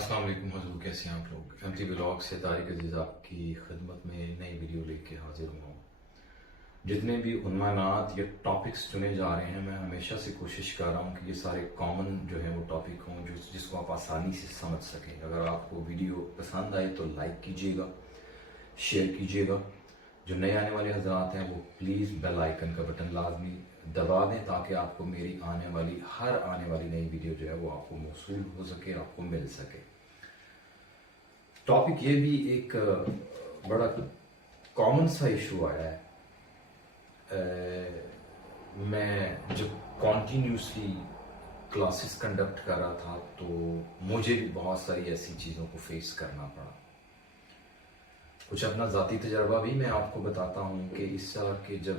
अस्सलाम वालेकुम हज़ूर, कैसे हैं आप लोग। एमटी व्लॉग से तारिक अजीज़ आपकी खिदमत में नई वीडियो लेके हाजिर हुआ हूँ। जितने भी उन्मानात या टॉपिक्स चुने जा रहे हैं, मैं हमेशा से कोशिश कर रहा हूँ कि ये सारे कॉमन जो है वो टॉपिक हों जिसको आप आसानी से समझ सकें। अगर आपको वीडियो पसंद आए तो लाइक कीजिएगा, शेयर कीजिएगा। जो नए आने वाले हजरात हैं वो प्लीज़ बेल आइकन का बटन लाजमी दबा दें ताकि आपको मेरी हर आने वाली नई वीडियो जो है वो आपको मौसूल हो सके, आपको मिल सके। टॉपिक ये भी एक बड़ा कॉमन सा इशू आया है। मैं जब कॉन्टीन्यूसली क्लासेस कंडक्ट कर रहा था तो मुझे भी बहुत सारी ऐसी चीज़ों को फेस करना पड़ा। कुछ अपना ज़ाती तजर्बा भी मैं आपको बताता हूँ कि इस तरह के जब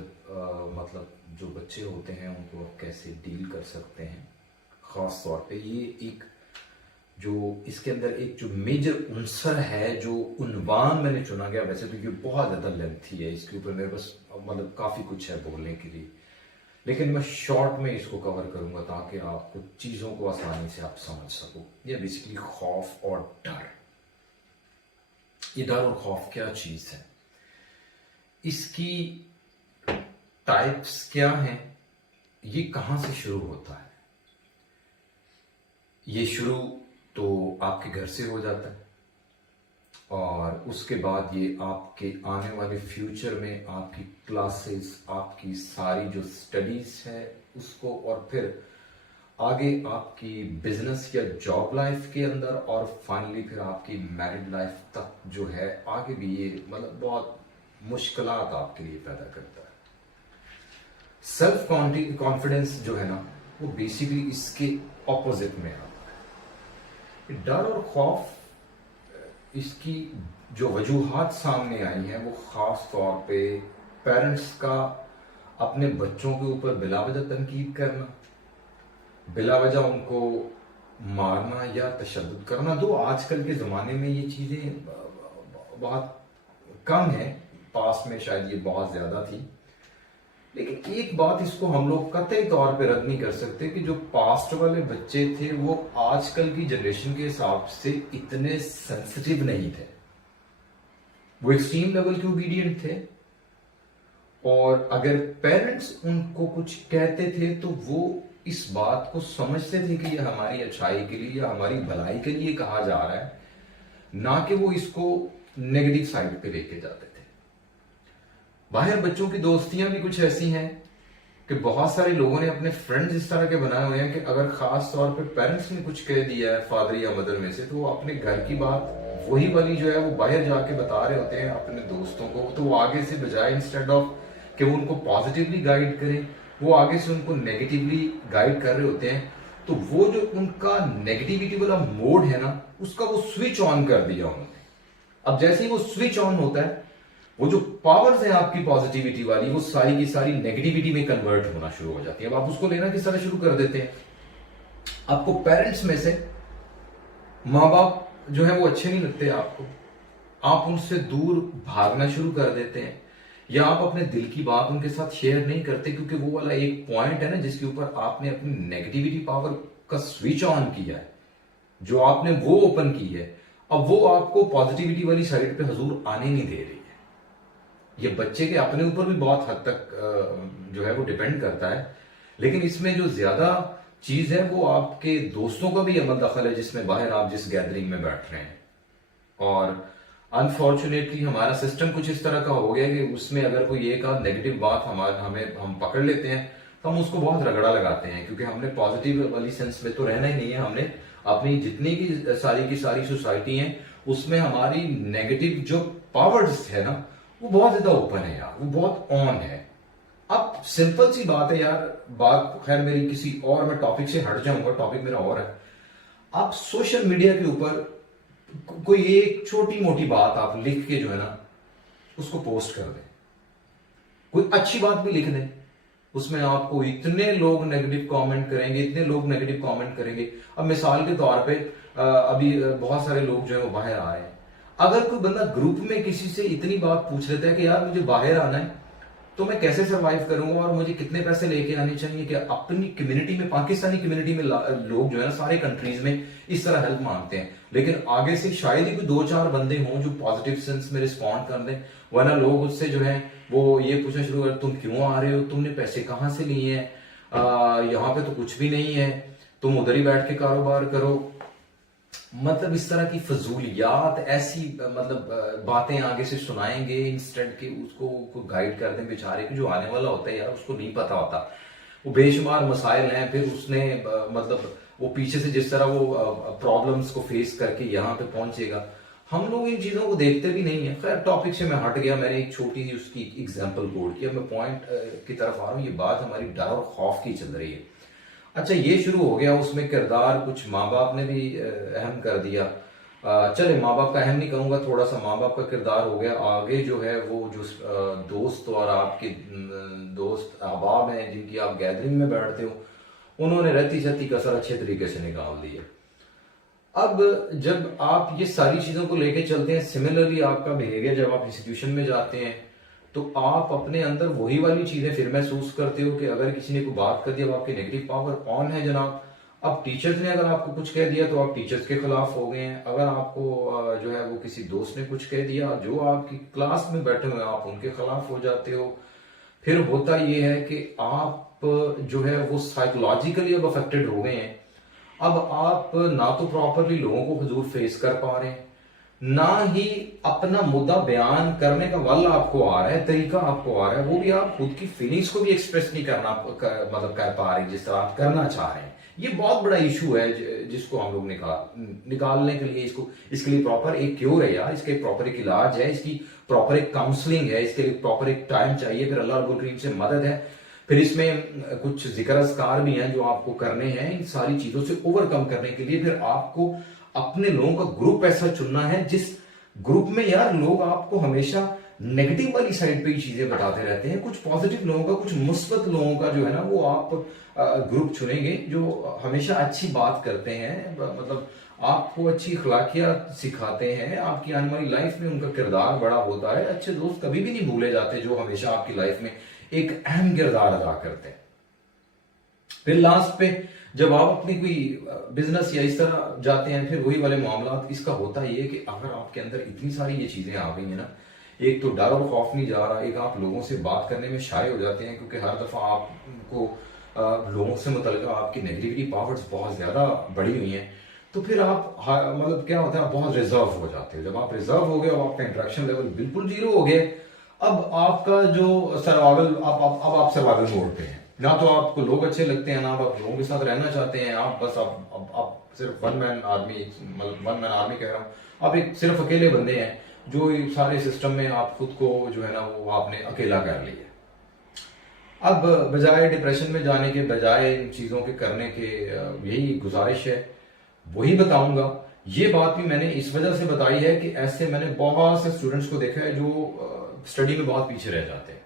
मतलब जो बच्चे होते हैं उनको आप कैसे डील कर सकते हैं। ख़ास तौर पे ये एक जो इसके अंदर एक जो मेजर उनसर है, जो उन्वान मैंने चुना गया, वैसे तो ये बहुत ज़्यादा लेंथी है, इसके ऊपर मेरे पास मतलब काफ़ी कुछ है बोलने के लिए, लेकिन मैं शॉर्ट में इसको कवर करूँगा ताकि आपको चीज़ों को आसानी से आप समझ सको। ये बेसिकली खौफ और डर। ये डर और खौफ क्या चीज़ है, इसकी टाइप्स क्या हैं, ये कहाँ से शुरू होता है। ये शुरू तो आपके घर से हो जाता है और उसके बाद ये आपके आने वाले फ्यूचर में आपकी क्लासेस, आपकी सारी जो स्टडीज है उसको, और फिर आगे आपकी बिजनेस या जॉब लाइफ के अंदर, और फाइनली फिर आपकी मैरिड लाइफ तक जो है आगे भी ये मतलब बहुत मुश्किलात आपके लिए पैदा करता है। सेल्फ कॉन्फिडेंस जो है ना वो बेसिकली इसके ऑपोजिट में आता है। डर और खौफ इसकी जो वजूहात सामने आई हैं वो खास तौर पे पेरेंट्स का अपने बच्चों के ऊपर बिलावजह तनकीद करना, बिलावजह उनको मारना या तशद्दुद करना। दो आजकल के ज़माने में ये चीज़ें बहुत कम है, पास में शायद ये बहुत ज़्यादा थी, लेकिन एक बात इसको हम लोग कतई तौर पे रद्द नहीं कर सकते कि जो पास्ट वाले बच्चे थे वो आजकल की जनरेशन के हिसाब से इतने सेंसिटिव नहीं थे। वो एक्सट्रीम लेवल के ओबीडियंट थे और अगर पेरेंट्स उनको कुछ कहते थे तो वो इस बात को समझते थे कि ये हमारी अच्छाई के लिए या हमारी भलाई के लिए कहा जा रहा है, ना कि वो इसको नेगेटिव साइड पे लेके जाते थे। बाहर बच्चों की दोस्तियां भी कुछ ऐसी हैं कि बहुत सारे लोगों ने अपने फ्रेंड्स इस तरह के बनाए हुए हैं कि अगर खास तौर पे पेरेंट्स ने कुछ कह दिया है फादर या मदर में से, तो वो अपने घर की बात वही वाली जो है वो बाहर जाके बता रहे होते हैं अपने दोस्तों को। तो वो आगे से बजाय इंस्टेड ऑफ कि वो उनको पॉजिटिवली गाइड करें, वो आगे से उनको नेगेटिवली गाइड कर रहे होते हैं। तो वो जो उनका नेगेटिविटी वाला मोड है ना, उसका वो स्विच ऑन कर दिया उन्होंने। अब जैसे ही वो स्विच ऑन होता है, वो जो पावर्स है आपकी पॉजिटिविटी वाली, वो सारी की सारी नेगेटिविटी में कन्वर्ट होना शुरू हो जाती है। अब आप उसको लेना किस तरह शुरू कर देते हैं, आपको पेरेंट्स में से माँ बाप जो है वो अच्छे नहीं लगते आपको, आप उनसे दूर भागना शुरू कर देते हैं, या आप अपने दिल की बात उनके साथ शेयर नहीं करते, क्योंकि वो वाला एक पॉइंट है ना जिसके ऊपर आपने अपनी नेगेटिविटी पावर का स्विच ऑन किया है, जो आपने वो ओपन की है, अब वो आपको पॉजिटिविटी वाली साइड पे हजूर आने नहीं दे रही है। ये बच्चे के अपने ऊपर भी बहुत हद तक जो है वो डिपेंड करता है, लेकिन इसमें जो ज्यादा चीज है वो आपके दोस्तों का भी अमल दखल है, जिसमें बाहर आप जिस गैदरिंग में बैठ रहे हैं। और अनफॉर्चुनेटली हमारा सिस्टम कुछ इस तरह का हो गया कि उसमें अगर कोई एक आध नेगेटिव बात हम पकड़ लेते हैं तो हम उसको बहुत रगड़ा लगाते हैं, क्योंकि हमने पॉजिटिव वाली सेंस में तो रहना ही नहीं है। हमने अपनी जितनी की सारी सोसाइटी है उसमें हमारी नेगेटिव जो पावर्स है ना वो बहुत ज्यादा ओपन है यार, वो बहुत ऑन है। अब सिंपल सी बात है यार, बात खैर मेरी किसी और, मैं टॉपिक से हट जाऊंगा, टॉपिक मेरा और है। आप सोशल मीडिया के ऊपर कोई एक छोटी मोटी बात आप लिख के जो है ना उसको पोस्ट कर दें, कोई अच्छी बात भी लिख दें, उसमें आपको इतने लोग नेगेटिव कमेंट करेंगे, इतने लोग नेगेटिव कमेंट करेंगे। अब मिसाल के तौर पे अभी बहुत सारे लोग जो है वो बाहर आ रहे हैं, अगर कोई बंदा ग्रुप में किसी से इतनी बात पूछ लेता है कि यार मुझे बाहर आना है, तो मैं कैसे सरवाइव करूंगा और मुझे कितने पैसे लेके आने चाहिए कि अपनी कम्युनिटी में, पाकिस्तानी कम्युनिटी में लोग जो है ना सारे कंट्रीज में इस तरह हेल्प मांगते हैं, लेकिन आगे से शायद ही कोई 2-4 बंदे हों जो पॉजिटिव सेंस में रिस्पॉन्ड कर दें, वरना लोग उससे जो है वो ये पूछना शुरू कर, तुम क्यों आ रहे हो, तुमने पैसे कहाँ से लिए हैं, यहाँ पे तो कुछ भी नहीं है, तुम उधर ही बैठ के कारोबार करो। मतलब इस तरह की फजूलियात, ऐसी मतलब बातें आगे से सुनाएंगे इंस्टेंट के उसको गाइड कर दें बेचारे को, जो आने वाला होता है यार उसको नहीं पता होता, वो बेशुमार मसाइल हैं, फिर उसने मतलब वो पीछे से जिस तरह वो प्रॉब्लम्स को फेस करके यहाँ पे पहुंचेगा, हम लोग इन चीजों को देखते भी नहीं है। खैर टॉपिक से मैं हट गया, मैंने एक छोटी सी उसकी एग्जाम्पल कोड किया, मैं पॉइंट की तरफ आ रहा हूँ। ये बात हमारी डर और खौफ की चल रही है। अच्छा ये शुरू हो गया, उसमें किरदार कुछ माँ बाप ने भी अहम कर दिया, चले माँ बाप का अहम नहीं कहूंगा, थोड़ा सा माँ बाप का किरदार हो गया। आगे जो है वो जो दोस्त और आपके दोस्त अहबाब हैं जिनकी आप गैदरिंग में बैठते हो, उन्होंने रहती सहती कसर अच्छे तरीके से निकाल दी है। अब जब आप ये सारी चीजों को लेके चलते हैं, सिमिलरली आपका बिहेवियर जब आप इंस्टीट्यूशन में जाते हैं तो आप अपने अंदर वही वाली चीजें फिर महसूस करते हो कि अगर किसी ने कोई बात कर दिया, अब आपकी नेगेटिव पावर ऑन है जनाब। अब टीचर्स ने अगर आपको कुछ कह दिया तो आप टीचर्स के खिलाफ हो गए हैं, अगर आपको जो है वो किसी दोस्त ने कुछ कह दिया, जो आपकी क्लास में बैठे हुए आप उनके खिलाफ हो जाते हो। फिर होता ये है कि आप जो है वो साइकोलॉजिकली अब अफेक्टेड हो गए हैं। अब आप ना तो प्रॉपरली लोगों को हुजूर फेस कर पा रहे हैं, ना ही अपना मुद्दा बयान करने का वल आपको आ रहा है, तरीका आपको आ रहा है, वो भी आप खुद की फीलिंग्स को भी एक्सप्रेस नहीं करना मतलब कर पा रहे जिस तरह आप करना चाह रहे हैं। ये बहुत बड़ा इशू है जिसको हम लोग निकालने के लिए इसके लिए प्रॉपर एक क्योर है यार, इसके प्रॉपर एक इलाज है, इसकी प्रॉपर एक काउंसलिंग है, इसके लिए प्रॉपर एक टाइम चाहिए, फिर अल्लाह रब्बुल करीम से मदद है, फिर इसमें कुछ जिक्र अस्कार भी हैं जो आपको करने हैं इन सारी चीजों से ओवरकम करने के लिए। फिर आपको अपने लोगों का ग्रुप ऐसा चुनना है जिस ग्रुप में यार लोग आपको हमेशा नेगेटिव वाली साइड पे ही चीजें बताते रहते हैं, कुछ पॉजिटिव लोगों का, कुछ मुस्बत लोगों का जो है ना वो आप ग्रुप चुनेंगे जो हमेशा अच्छी बात करते हैं, मतलब आपको अच्छी अखलाकियात सिखाते हैं, आपकी आने वाली लाइफ में उनका किरदार बड़ा होता है। अच्छे दोस्त कभी भी नहीं भूले जाते जो हमेशा आपकी लाइफ में एक अहम किरदार अदा करते हैं। फिर लास्ट पे जब आप अपनी कोई बिजनेस या इस तरह जाते हैं, फिर वही वाले मामला, इसका होता ये है कि अगर आपके अंदर इतनी सारी ये चीजें आ गई है ना, एक तो डर और खौफ नहीं जा रहा, एक आप लोगों से बात करने में शाय हो जाते हैं क्योंकि हर दफा आपको लोगों से मुतल्लिक़ आपकी नेगेटिविटी पावर्स बहुत ज्यादा बढ़ी हुई हैं, तो फिर आप मतलब क्या होता है, आप बहुत रिजर्व हो जाते हो। जब आप रिजर्व हो गए, अब आपका इंटरेक्शन लेवल बिल्कुल जीरो हो गया, अब आपका जो सर्वाइवल, अब आप सर्वाइवल मोड पे हैं, ना तो आपको लोग अच्छे लगते हैं, ना आप लोगों के साथ रहना चाहते हैं, आप बस आप सिर्फ वन मैन आर्मी, मतलब वन मैन आर्मी कह रहा हूँ, आप एक सिर्फ अकेले बंदे हैं जो सारे सिस्टम में आप खुद को जो है ना वो आपने अकेला कर लिया। अब बजाय डिप्रेशन में जाने के, बजाय इन चीजों के करने के, यही गुजारिश है, वही बताऊंगा। ये बात भी मैंने इस वजह से बताई है कि ऐसे मैंने बहुत से स्टूडेंट्स को देखा है जो स्टडी में बहुत पीछे रह जाते हैं,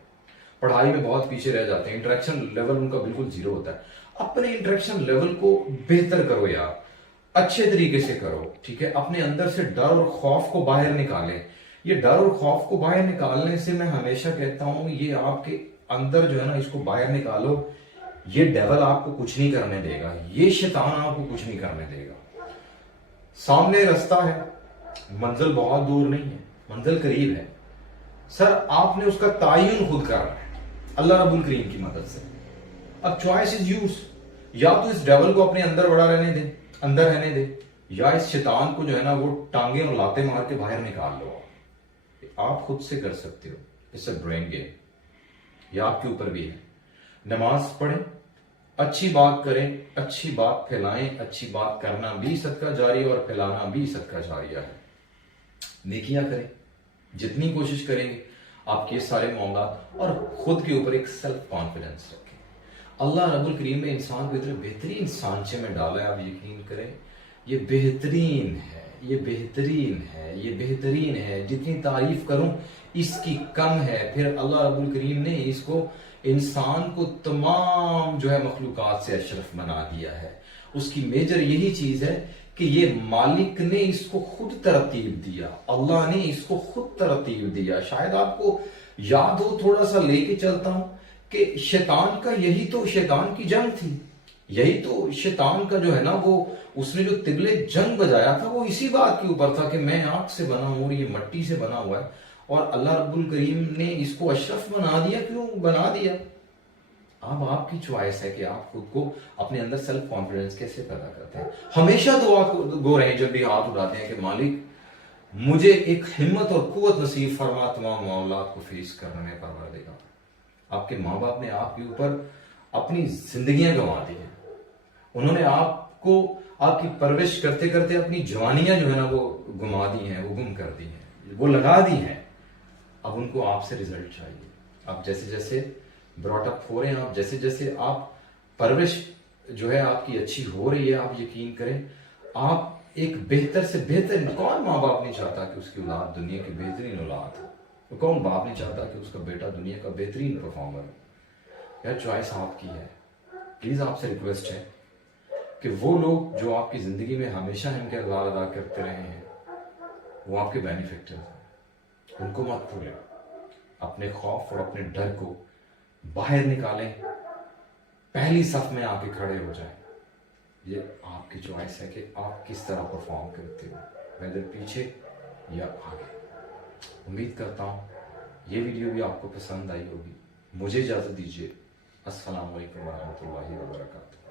पढ़ाई में बहुत पीछे रह जाते हैं, इंटरेक्शन लेवल उनका बिल्कुल जीरो होता है। अपने इंटरेक्शन लेवल को बेहतर करो यार, अच्छे तरीके से करो, ठीक है। अपने अंदर से डर और खौफ को बाहर निकालें। ये डर और खौफ को बाहर निकालने से मैं हमेशा कहता हूं, ये आपके अंदर जो है ना इसको बाहर निकालो। ये डेवल आपको कुछ नहीं करने देगा, ये शैतान आपको कुछ नहीं करने देगा। सामने रास्ता है, मंजिल बहुत दूर नहीं है, मंजिल करीब है सर, आपने उसका तायुन खुद करना है अल्लाह रब्बुल करीम की मदद से। अब चॉइस इज यूज, या तो इस डेवल को अपने अंदर बड़ा रहने दे, अंदर रहने दे, या इस शैतान को जो है ना वो टांगे और लाते मार के बाहर निकाल लो। आप खुद से कर सकते हो, इट्स अ ब्रेन गेम, ये आपके ऊपर भी है। नमाज पढ़ें, अच्छी बात करें, अच्छी बात फैलाएं, अच्छी बात करना भी सदका जारी और फैलाना भी सदका जारिया है। नेकियां करें, जितनी कोशिश करेंगे आपके सारे मामला, और खुद के ऊपर एक सेल्फ कॉन्फिडेंस रखें। अल्लाह रब्बुल करीम ने इंसान को इतने बेहतरीन सांचे में डाला है, आप यकीन करें ये बेहतरीन है, ये बेहतरीन है, ये बेहतरीन है, जितनी तारीफ करूं इसकी कम है। फिर अल्लाह रब्बुल करीम ने इसको, इंसान को तमाम जो है मखलूकात से अशरफ बना दिया है। उसकी मेजर यही चीज है कि ये मालिक ने इसको खुद तरतीब दिया, अल्लाह ने इसको खुद तरतीब दिया। शायद आपको याद हो, थोड़ा सा लेके चलता हूं कि शैतान का यही तो शैतान की जंग थी, यही तो शैतान का जो है ना वो उसने जो तिगले जंग बजाया था वो इसी बात के ऊपर था कि मैं आग से बना हूं और ये मट्टी से बना हुआ है, और अल्लाह रब्बुल करीम ने इसको अशरफ बना दिया। क्यों बना दिया? अब आपकी चॉइस है कि आप खुद को अपने अंदर सेल्फ कॉन्फिडेंस कैसे पैदा करते हैं। हमेशा दुआ गो रहे हैं जब भी हाथ उठाते हैं कि मालिक मुझे एक हिम्मत और कुव्वत नसीब फरमा तमाम मामलात को फेस करने में, परवरदिगार। आपके माँ बाप ने आपके ऊपर अपनी जिंदगियां गंवा दी हैं, उन्होंने आपको आपकी परवरिश करते करते अपनी जवानियां जो है ना वो गुमा दी हैं, वो गुम कर दी हैं, वो लगा दी हैं। अब उनको आपसे रिजल्ट चाहिए। आप जैसे जैसे ब्रॉटअप हो रहे हैं, आप जैसे जैसे आप परवरिश जो है आपकी अच्छी हो रही है, आप यकीन करें आप एक बेहतर से बेहतर, कौन माँ बाप नहीं चाहता कि उसकी औलाद दुनिया की बेहतरीन औलाद हो, तो कौन बाप नहीं चाहता कि उसका बेटा दुनिया का बेहतरीन परफॉर्मर हो। यार चॉइस आपकी है। प्लीज आपसे रिक्वेस्ट है कि वो लोग जो आपकी जिंदगी में हमेशा हम किरदार अदा करते रहे हैं वो आपके बेनिफिक्टर्स हैं, उनको मत भूलें। अपने खौफ और अपने डर को बाहर निकालें, पहली सफ में आके खड़े हो जाएं। ये आपकी चॉइस है कि आप किस तरह परफॉर्म करते हो, वेदर पीछे या आगे। उम्मीद करता हूं ये वीडियो भी आपको पसंद आई होगी। मुझे इजाजत दीजिए। अस्सलाम वालेकुम वरहमतुल्लाहि वबरकातुहू।